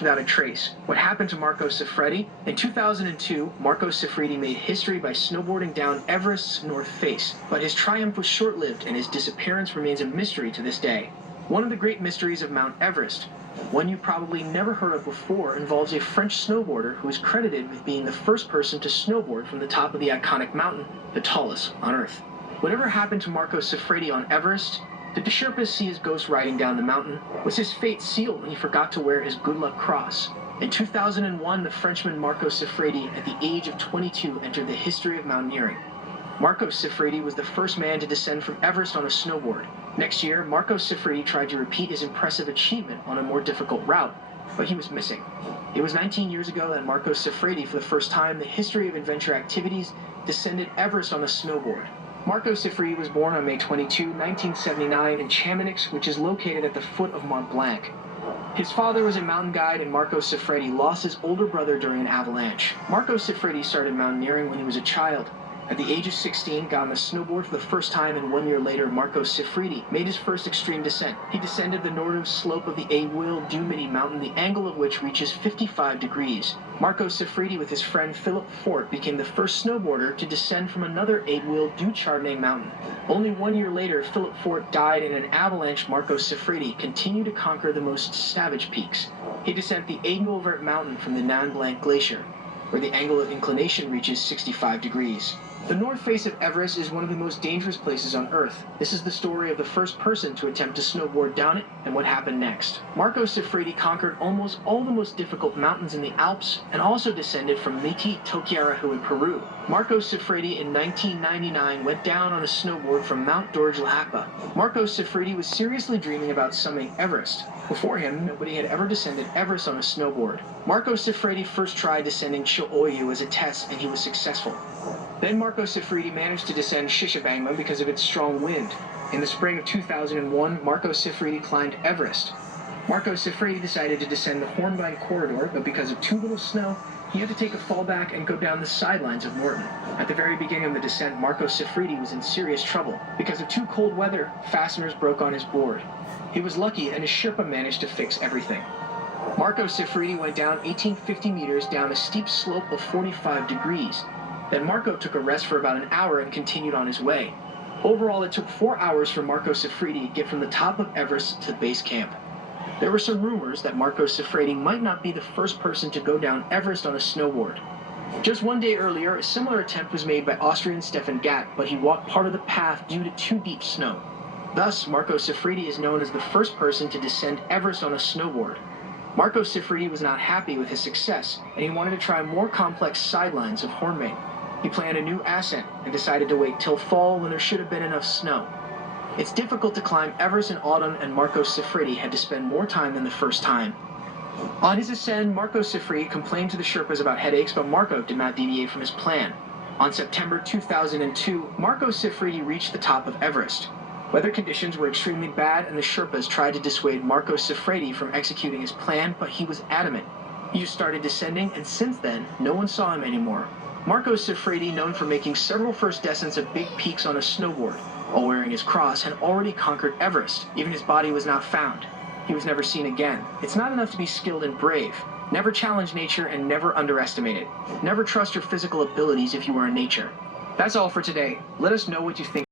without a trace. What happened to Marco Siffredi? In 2002, Marco Siffredi made history by snowboarding down Everest's north face, but his triumph was short-lived and his disappearance remains a mystery to this day. One of the great mysteries of Mount Everest, one you probably never heard of before, involves a French snowboarder who is credited with being the first person to snowboard from the top of the iconic mountain, the tallest on Earth. Whatever happened to Marco Siffredi on Everest? Did the Sherpas see his ghost riding down the mountain? Was his fate sealed when he forgot to wear his good luck cross? In 2001, the Frenchman Marco Siffredi, at the age of 22, entered the history of mountaineering. Marco Siffredi was the first man to descend from Everest on a snowboard. Next year, Marco Siffredi tried to repeat his impressive achievement on a more difficult route, but he was missing. It was 19 years ago that Marco Siffredi, for the first time in the history of adventure activities, descended Everest on a snowboard. Marco Siffredi was born on May 22, 1979 in Chamonix, which is located at the foot of Mont Blanc. His father was a mountain guide, and Marco Siffredi lost his older brother during an avalanche. Marco Siffredi started mountaineering when he was a child. At the age of 16, got on a snowboard for the first time, and 1 year later, Marco Siffredi made his first extreme descent. He descended the northern slope of the Étoile du Midi mountain, the angle of which reaches 55 degrees. Marco Siffredi, with his friend Philip Fort, became the first snowboarder to descend from another Étoile du Chardonnay mountain. Only 1 year later, Philip Fort died in an avalanche. Marco Siffredi continued to conquer the most savage peaks. He descended the Aigle Vert mountain from the Mont Blanc glacier, where the angle of inclination reaches 65 degrees. The north face of Everest is one of the most dangerous places on Earth. This is the story of the first person to attempt to snowboard down it and what happened next. Marco Siffredi conquered almost all the most difficult mountains in the Alps and also descended from Miti Tokyarahu in Peru. Marco Siffredi in 1999 went down on a snowboard from Mount Dorjlapa. Marco Siffredi was seriously dreaming about summiting Everest. Before him, nobody had ever descended Everest on a snowboard. Marco Siffredi first tried descending Cho-Oyu as a test, and he was successful. Then Marco Siffredi managed to descend Shishapangma because of its strong wind. In the spring of 2001, Marco Siffredi climbed Everest. Marco Siffredi decided to descend the Hornbein Corridor, but because of too little snow, he had to take a fallback and go down the sidelines of Norton. At the very beginning of the descent, Marco Siffredi was in serious trouble. Because of too cold weather, fasteners broke on his board. He was lucky, and his Sherpa managed to fix everything. Marco Siffredi went down 1850 meters down a steep slope of 45 degrees. Then Marco took a rest for about an hour and continued on his way. Overall, it took 4 hours for Marco Siffredi to get from the top of Everest to base camp. There were some rumors that Marco Siffredi might not be the first person to go down Everest on a snowboard. Just 1 day earlier, a similar attempt was made by Austrian Stefan Gatt, but he walked part of the path due to too deep snow. Thus, Marco Siffredi is known as the first person to descend Everest on a snowboard. Marco Siffredi was not happy with his success, and he wanted to try more complex sidelines of Hornbein. He planned a new ascent and decided to wait till fall when there should have been enough snow. It's difficult to climb Everest in autumn, and Marco Siffredi had to spend more time than the first time. On his ascent, Marco Siffredi complained to the Sherpas about headaches, but Marco did not deviate from his plan. On September 2002, Marco Siffredi reached the top of Everest. Weather conditions were extremely bad, and the Sherpas tried to dissuade Marco Siffredi from executing his plan, but he was adamant. He just started descending, and since then, no one saw him anymore. Marco Siffredi, known for making several first descents of big peaks on a snowboard, while wearing his cross, had already conquered Everest. Even his body was not found. He was never seen again. It's not enough to be skilled and brave. Never challenge nature and never underestimate it. Never trust your physical abilities if you are in nature. That's all for today. Let us know what you think.